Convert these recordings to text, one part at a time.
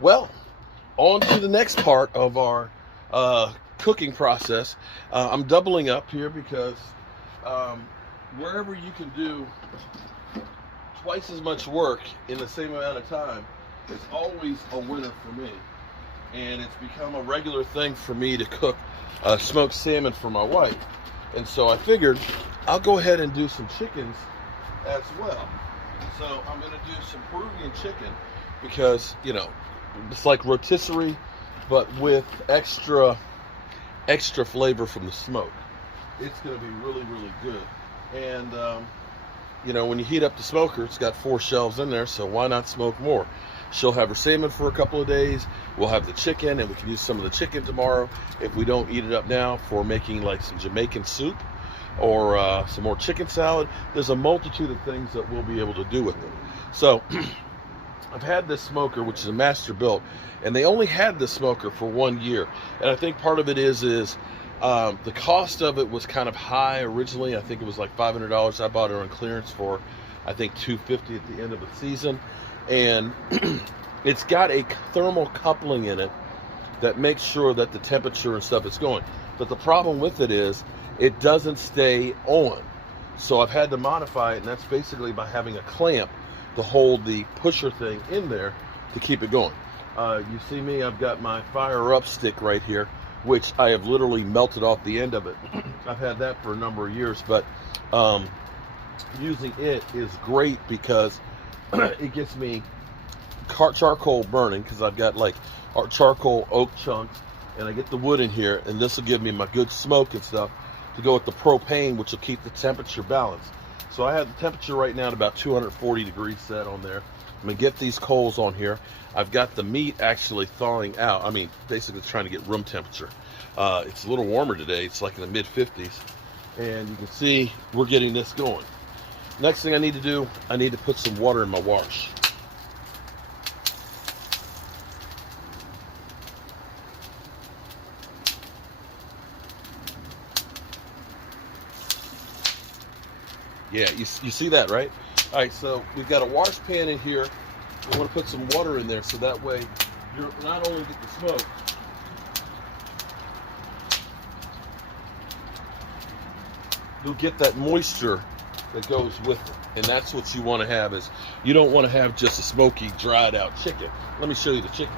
Well, on to the next part of our cooking process. I'm doubling up here because wherever you can do twice as much work in the same amount of time is always a winner for me. And it's become a regular thing for me to cook smoked salmon for my wife. And so I figured I'll go ahead and do some chickens as well. So I'm going to do some Peruvian chicken because, you know, it's like rotisserie, but with extra flavor from the smoke. It's going to be really, really good. And, you know, when you heat up the smoker, it's got 4 shelves in there, so why not smoke more? She'll have her salmon for a couple of days. We'll have the chicken, and we can use some of the chicken tomorrow if we don't eat it up now for making like some Jamaican soup or some more chicken salad. There's a multitude of things that we'll be able to do with it. So I've had this smoker, which is a master built, and they only had this smoker for 1 year. And I think part of it is the cost of it was kind of high originally. I think it was like $500. I bought it on clearance for, I think, $250 at the end of the season. And it's got a thermal coupling in it that makes sure that the temperature and stuff is going. But the problem with it is it doesn't stay on. So I've had to modify it, and that's basically by having a clamp to hold the pusher thing in there to keep it going. You see me, I've got my fire up stick right here, which I have literally melted off the end of it. I've had that for a number of years, but using it is great because it gets me charcoal burning, because I've got like our charcoal oak chunks, and I get the wood in here, and this will give me my good smoke and stuff to go with the propane, which will keep the temperature balanced. So I have the temperature right now at about 240 degrees set on there. I'm gonna get these coals on here. I've got the meat actually thawing out. I mean, basically trying to get room temperature. It's a little warmer today. It's like in the mid 50s. And you can see we're getting this going. Next thing I need to do, I need to put some water in my wash. Yeah, you see that, right? All right, so we've got a wash pan in here. We want to put some water in there so that way you're not only get the smoke, you'll get that moisture that goes with it. And that's what you want to have. Is you don't want to have just a smoky, dried out chicken. Let me show you the chickens.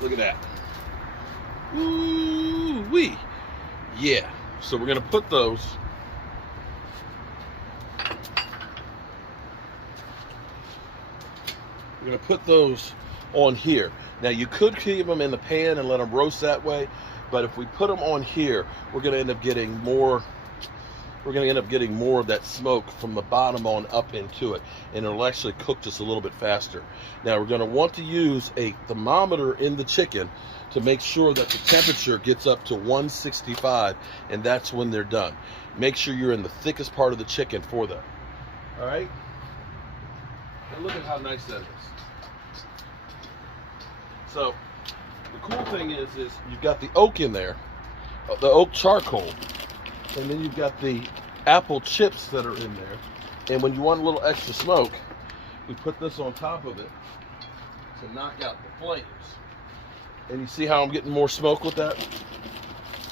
Look at that. Ooh-wee. Yeah. So we're going to put those. We're going to put those on here. Now you could keep them in the pan and let them roast that way, but if we put them on here, we're going to end up getting more. We're going to end up getting more of that smoke from the bottom on up into it, and it'll actually cook just a little bit faster. Now we're going to want to use a thermometer in the chicken to make sure that the temperature gets up to 165, and that's when they're done. Make sure you're in the thickest part of the chicken for that. All right? And look at how nice that is. So the cool thing is you've got the oak in there, the oak charcoal. And then you've got the apple chips that are in there. And when you want a little extra smoke, we put this on top of it to knock out the flames. And you see how I'm getting more smoke with that?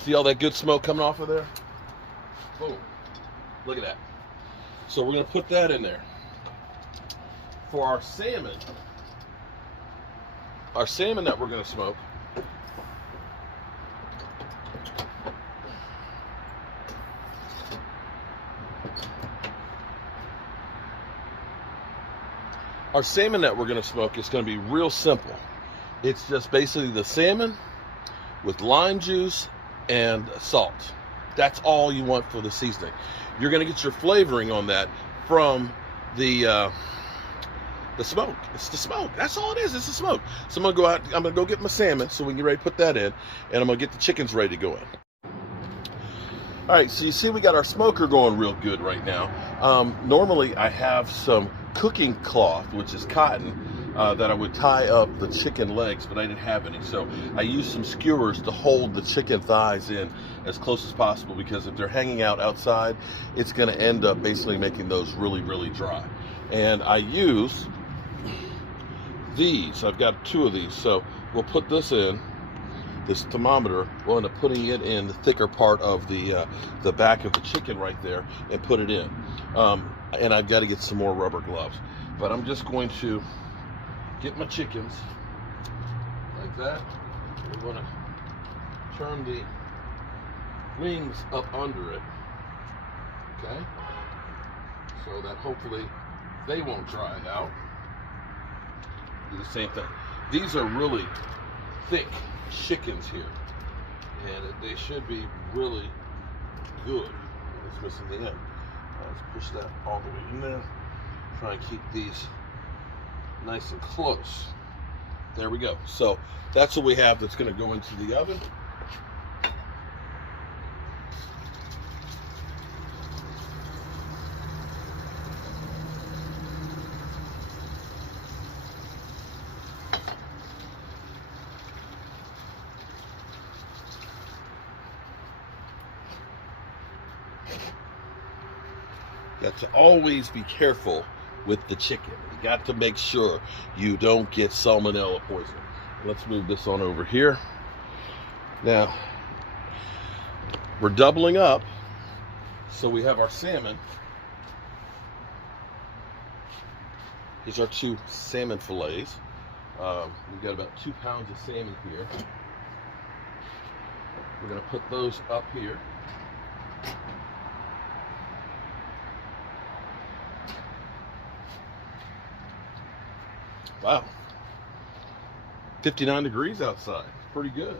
See all that good smoke coming off of there? Boom. Look at that. So we're going to put that in there. For our salmon that we're going to smoke, is going to be real simple. It's just basically the salmon with lime juice and salt. That's all you want for the seasoning. You're going to get your flavoring on that from the smoke. It's the smoke. That's all it is. It's the smoke. So I'm going to go out. I'm going to go get my salmon so we can get ready to put that in, and I'm going to get the chickens ready to go in. All right, so you see we got our smoker going real good right now. Normally I have some cooking cloth, which is cotton, that I would tie up the chicken legs, but I didn't have any. So I used some skewers to hold the chicken thighs in as close as possible, because if they're hanging out outside, it's going to end up basically making those really, really dry. And I use these. I've got 2 of these. So we'll put this in. This thermometer, we'll end up putting it in the thicker part of the back of the chicken right there and put it in. And I've got to get some more rubber gloves. But I'm just going to get my chickens like that. We're going to turn the wings up under it, okay? So that hopefully they won't dry out. Do the same thing. These are really thick chickens here, and they should be really good. It's missing the end. Let's push that all the way in there. Try and keep these nice and close. There we go. So that's what we have that's going to go into the oven. Got to always be careful with the chicken. You got to make sure you don't get salmonella poisoning. Let's move this on over here. Now, we're doubling up. So we have our salmon. Here's our 2 salmon fillets. We've got about 2 pounds of salmon here. We're going to put those up here. Wow, 59 degrees outside. Pretty good.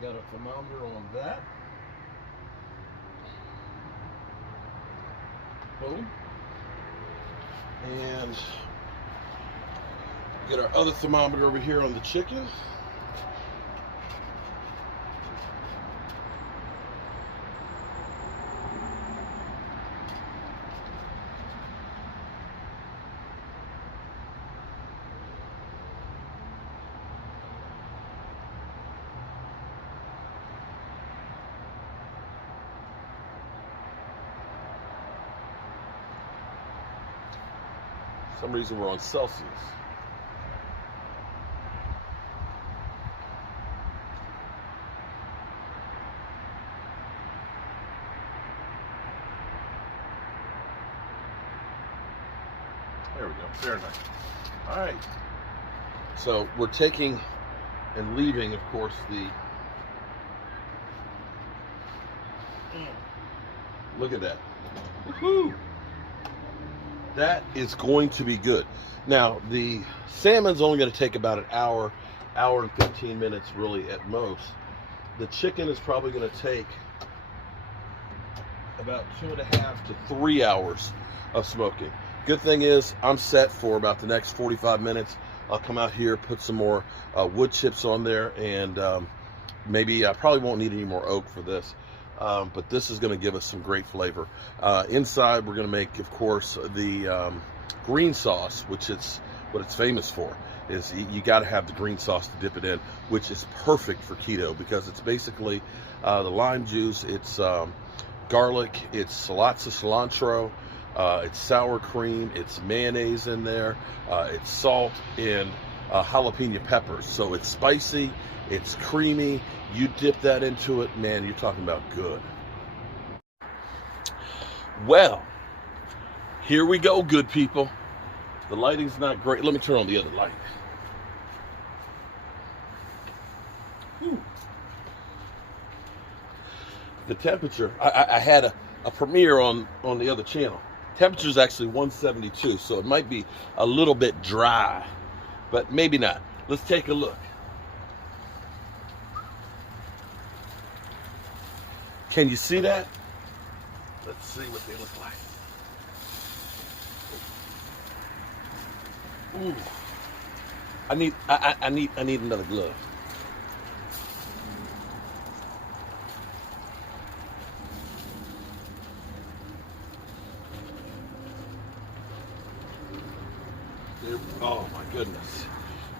We got a thermometer on that. Boom. And get our other thermometer over here on the chicken. For some reason we're on Celsius. There we go, Fahrenheit. All right. So we're taking and leaving, of course, the. Look at that. Woohoo! That is going to be good. Now, the salmon's only going to take about an hour and 15 minutes, really, at most. The chicken is probably going to take about 2.5 to 3 hours of smoking. Good thing is, I'm set for about the next 45 minutes. I'll come out here, put some more wood chips on there, and maybe I probably won't need any more oak for this. But this is going to give us some great flavor. Inside, we're going to make, of course, the green sauce, which is what it's famous for. Is you got to have the green sauce to dip it in, which is perfect for keto because it's basically the lime juice, it's garlic, it's lots of cilantro, it's sour cream, it's mayonnaise in there, it's salt and jalapeno peppers. So it's spicy, it's creamy. You dip that into it, man, you're talking about good. Well, here we go, good people. The lighting's not great. Let me turn on the other light. Whew. The temperature, I had a premiere on the other channel. Temperature is actually 172, so it might be a little bit dry, but maybe not. Let's take a look. Can you see that? Let's see what they look like. Ooh. I need another glove. goodness.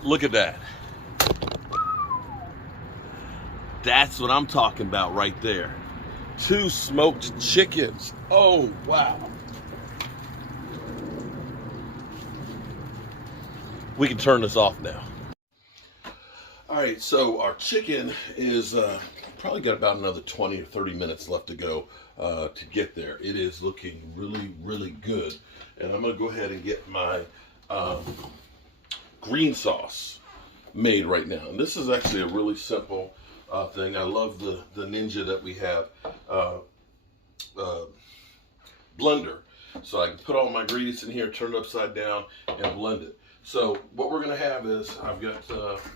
Look at that. That's what I'm talking about right there. 2 smoked chickens. Oh, wow. We can turn this off now. All right, so our chicken is probably got about another 20 or 30 minutes left to go to get there. It is looking really, really good. And I'm gonna go ahead and get my green sauce made right now. And this is actually a really simple thing. I love the Ninja that we have blender. So I can put all my ingredients in here, turn it upside down, and blend it. So what we're gonna have is, I've got,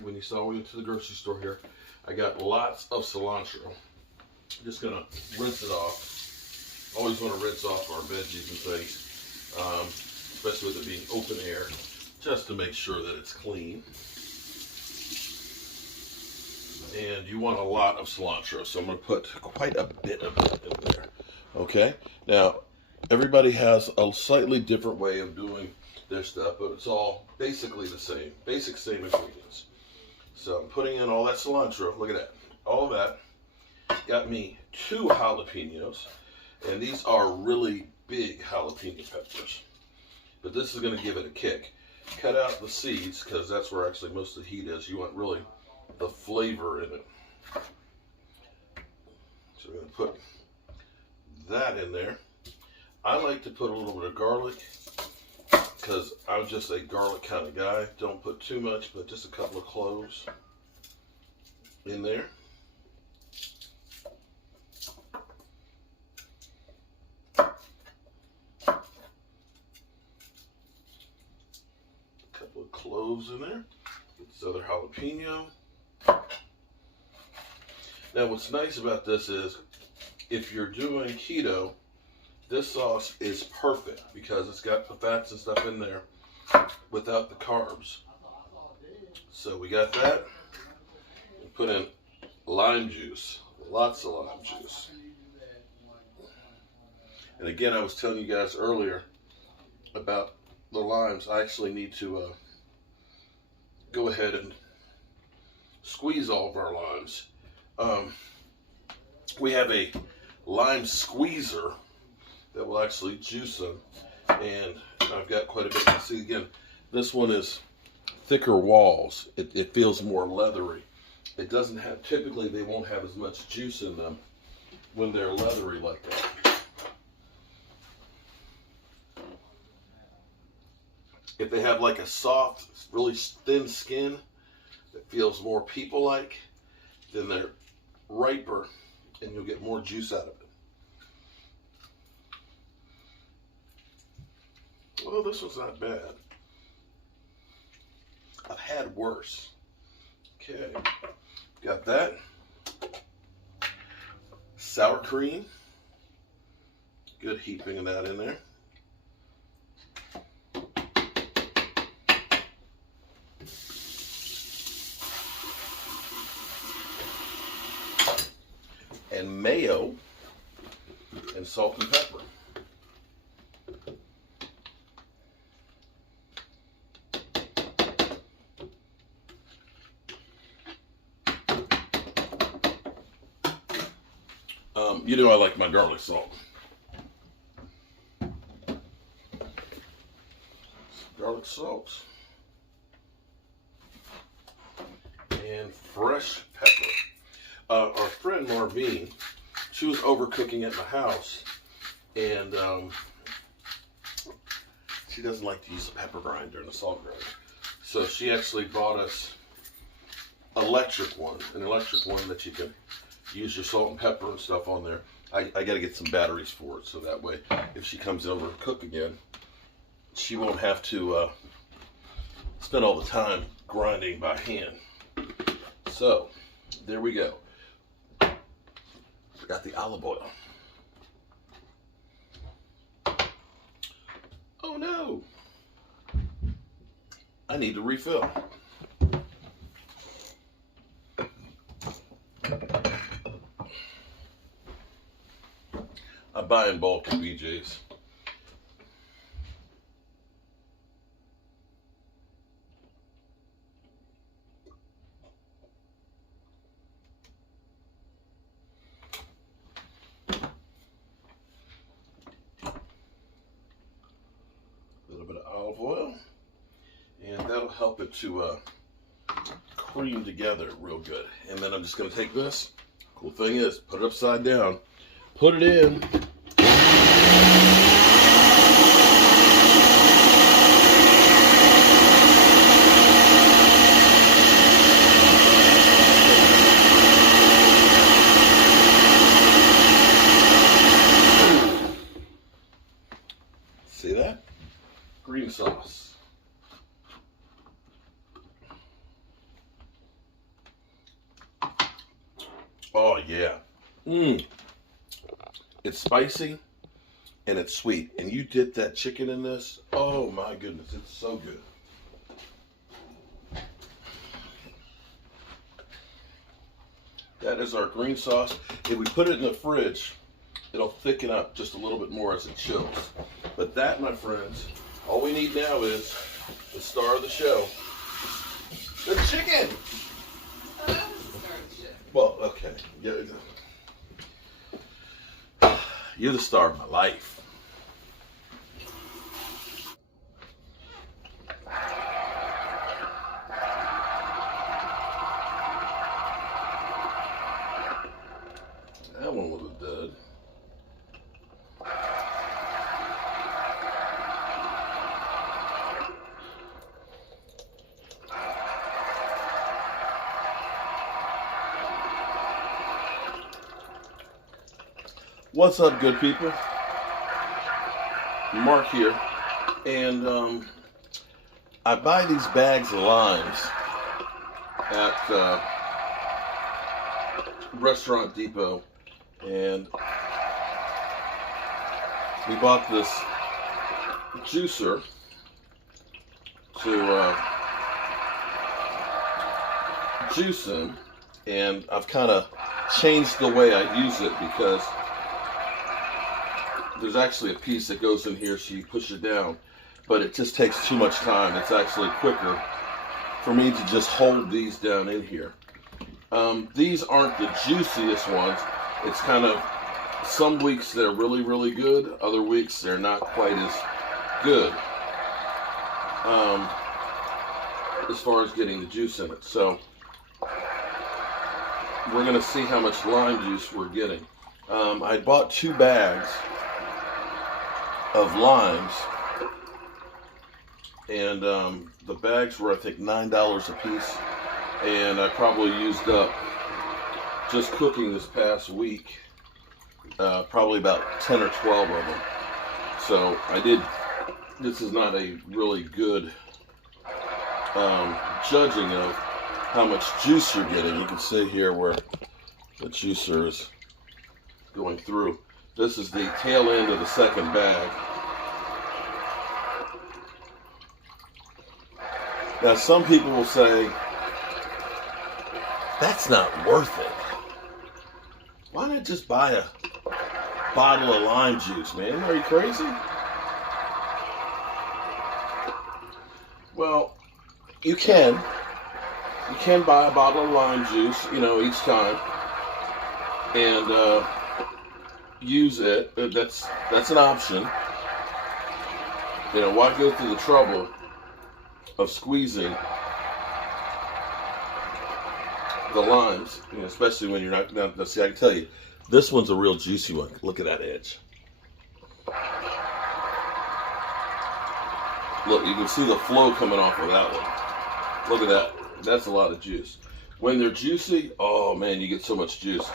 when you saw we went to the grocery store here, I got lots of cilantro. I'm just gonna rinse it off. Always wanna rinse off our veggies and things, especially with it being open air, just to make sure that it's clean. And you want a lot of cilantro, so I'm gonna put quite a bit of it in there, okay? Now, everybody has a slightly different way of doing their stuff, but it's all basically the same, same ingredients. So I'm putting in all that cilantro. Look at that. All of that got me 2 jalapenos, and these are really big jalapeno peppers. But this is going to give it a kick. Cut out the seeds, because that's where actually most of the heat is. You want really the flavor in it. So we're going to put that in there. I like to put a little bit of garlic, because I'm just a garlic kind of guy. Don't put too much, but just a couple of cloves in there. A couple of cloves in there. Get this other jalapeno. Now what's nice about this is, if you're doing keto, this sauce is perfect because it's got the fats and stuff in there without the carbs. So we got that. We put in lime juice, lots of lime juice. And again, I was telling you guys earlier about the limes. I actually need to go ahead and squeeze all of our limes. We have a lime squeezer that will actually juice them, and I've got quite a bit. You see, again, this one is thicker walls. It feels more leathery. It doesn't have, typically they won't have as much juice in them when they're leathery like that. If they have like a soft, really thin skin that feels more people-like, then they're riper and you'll get more juice out of it. Well, this one's not bad. I've had worse. Okay, got that. Sour cream. Good heaping of that in there. And mayo and salt and pepper. You know I like my garlic salt. Garlic salt. And fresh pepper. Our friend Marvine, she was overcooking at my house, and she doesn't like to use a pepper grinder and a salt grinder. So she actually bought us an electric one that you can use your salt and pepper and stuff on there. I got to get some batteries for it, so that way if she comes over to cook again, she won't have to spend all the time grinding by hand. So there we go. Forgot the olive oil. Oh no! I need to refill. I buy in bulk at BJ's. And that'll help it to cream together real good. And then I'm just going to take this. Cool thing is, put it upside down, put it in. See that? Green sauce. Oh yeah. It's spicy and it's sweet. And you dip that chicken in this. Oh my goodness, it's so good. That is our green sauce. If we put it in the fridge, it'll thicken up just a little bit more as it chills. But that, my friends, all we need now is the star of the show, the chicken. Well, okay. You're the star of my life. That one was a dud. What's up, good people? Mark here, and I buy these bags of limes at Restaurant Depot, and we bought this juicer to juice in, and I've kind of changed the way I use it because there's actually a piece that goes in here, so you push it down, but it just takes too much time. It's actually quicker for me to just hold these down in here. These aren't the juiciest ones. It's kind of, some weeks they're really, really good. Other weeks they're not quite as good as far as getting the juice in it. So we're going to see how much lime juice we're getting. I bought 2 bags of limes, and the bags were, I think, $9 a piece, and I probably used up, just cooking this past week, probably about 10 or 12 of them. So this is not a really good judging of how much juice you're getting. You can see here where the juicer is going through. This is the tail end of the second bag. Now, some people will say, that's not worth it. Why not just buy a bottle of lime juice, man? Are you crazy? Well, you can. You can buy a bottle of lime juice, each time, and use it. That's an option. Why go through the trouble of squeezing the limes, especially when you're not. Now, see, I can tell you, this one's a real juicy one. Look at that edge. Look, you can see the flow coming off of that one. Look at that. That's a lot of juice. When they're juicy, oh man, you get so much juice.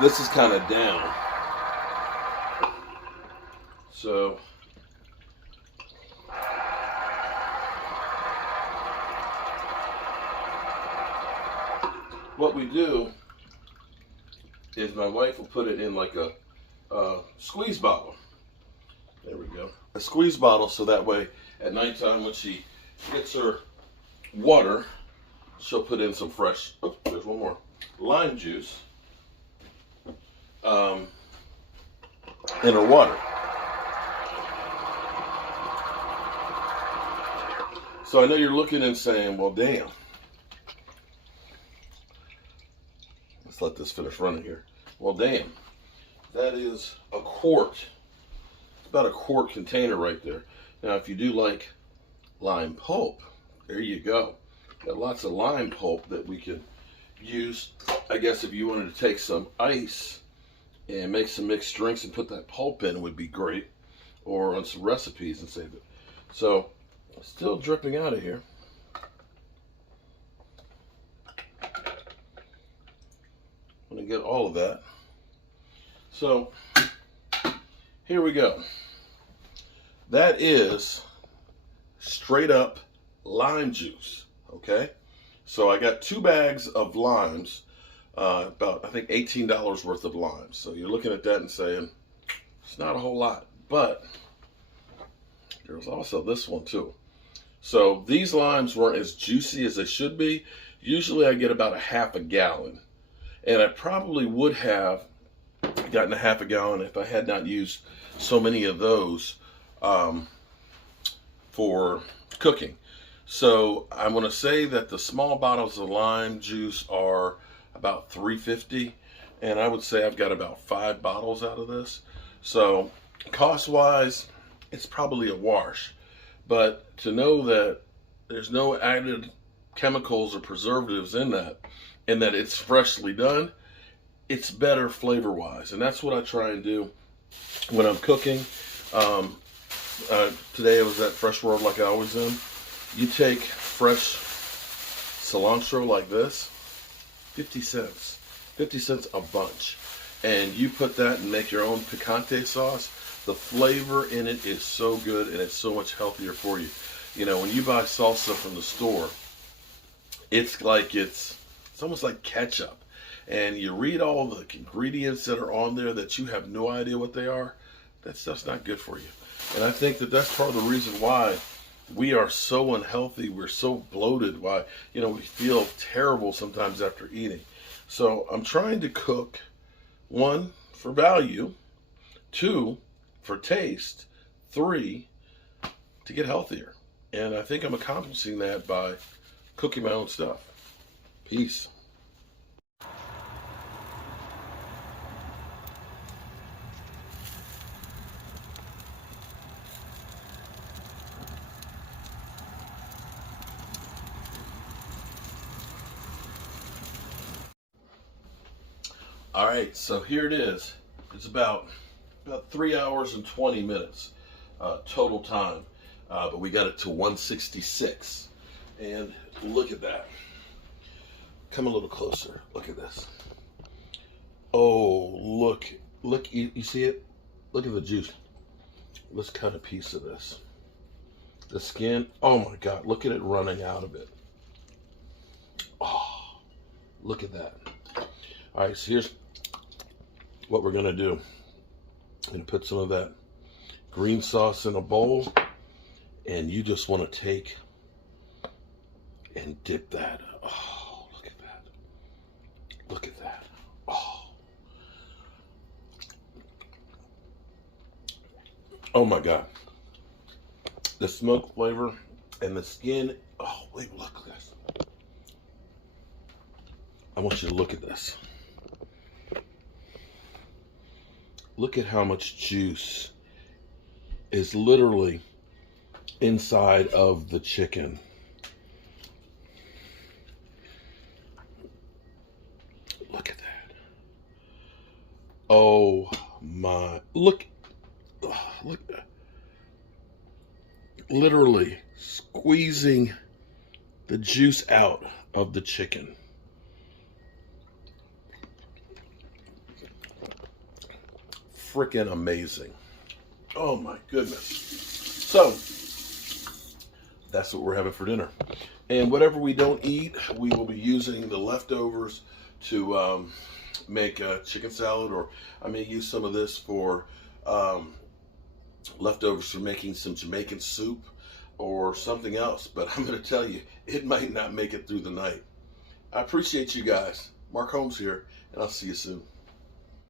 This is kind of down. So what we do is my wife will put it in like a squeeze bottle. There we go. A squeeze bottle, so that way at nighttime when she gets her water, she'll put in some fresh, oops, there's one more, lime juice in her water. So I know you're looking and saying, well, damn. Let's let this finish running here. Well, damn. That is a quart. It's about a quart container right there. Now, if you do like lime pulp. There you go. Got lots of lime pulp that we can use. I guess if you wanted to take some ice and make some mixed drinks and put that pulp in, would be great. Or on some recipes and save it. So, still dripping out of here. I'm going to get all of that. So, here we go. That is straight up lime juice, okay? So I got 2 bags of limes, about I think $18 worth of limes. So you're looking at that and saying, it's not a whole lot, but there's also this one too. So these limes weren't as juicy as they should be. Usually I get about a half a gallon, and I probably would have gotten a half a gallon if I had not used so many of those for cooking. So I'm going to say that the small bottles of lime juice are about $3.50, and I would say I've got about 5 bottles out of this. So cost wise, it's probably a wash, but to know that there's no added chemicals or preservatives in that, and that it's freshly done, it's better flavor wise. And that's what I try and do when I'm cooking. Today I was at Fresh World like I always am. You take fresh cilantro like this, 50 cents. 50 cents a bunch. And you put that and make your own picante sauce. The flavor in it is so good, and it's so much healthier for you. You know, when you buy salsa from the store, it's like it's almost like ketchup. And you read all the ingredients that are on there that you have no idea what they are. That stuff's not good for you. And I think that that's part of the reason why we are so unhealthy. We're so bloated. Why, you know, we feel terrible sometimes after eating. So I'm trying to cook, 1, for value, 2, for taste, 3, to get healthier. And I think I'm accomplishing that by cooking my own stuff. Peace. All right, so here it is. It's about 3 hours and 20 minutes total time, but we got it to 166. And look at that. Come a little closer. Look at this. Oh, look, you see it? Look at the juice. Let's cut a piece of this. The skin, oh my God, look at it running out of it. Oh, look at that. All right, so here's what we're gonna do. I'm gonna put some of that green sauce in a bowl, and you just wanna take and dip that. Oh, look at that. Look at that. Oh. Oh my God. The smoke flavor and the skin. Oh, wait, look at this. I want you to look at this. Look at how much juice is literally inside of the chicken. Look at that. Oh my, look, literally squeezing the juice out of the chicken. Freaking amazing. Oh my goodness. So that's what we're having for dinner. And whatever we don't eat, we will be using the leftovers to make a chicken salad, or I may use some of this for leftovers for making some Jamaican soup or something else. But I'm going to tell you, it might not make it through the night. I appreciate you guys. Mark Holmes here, and I'll see you soon.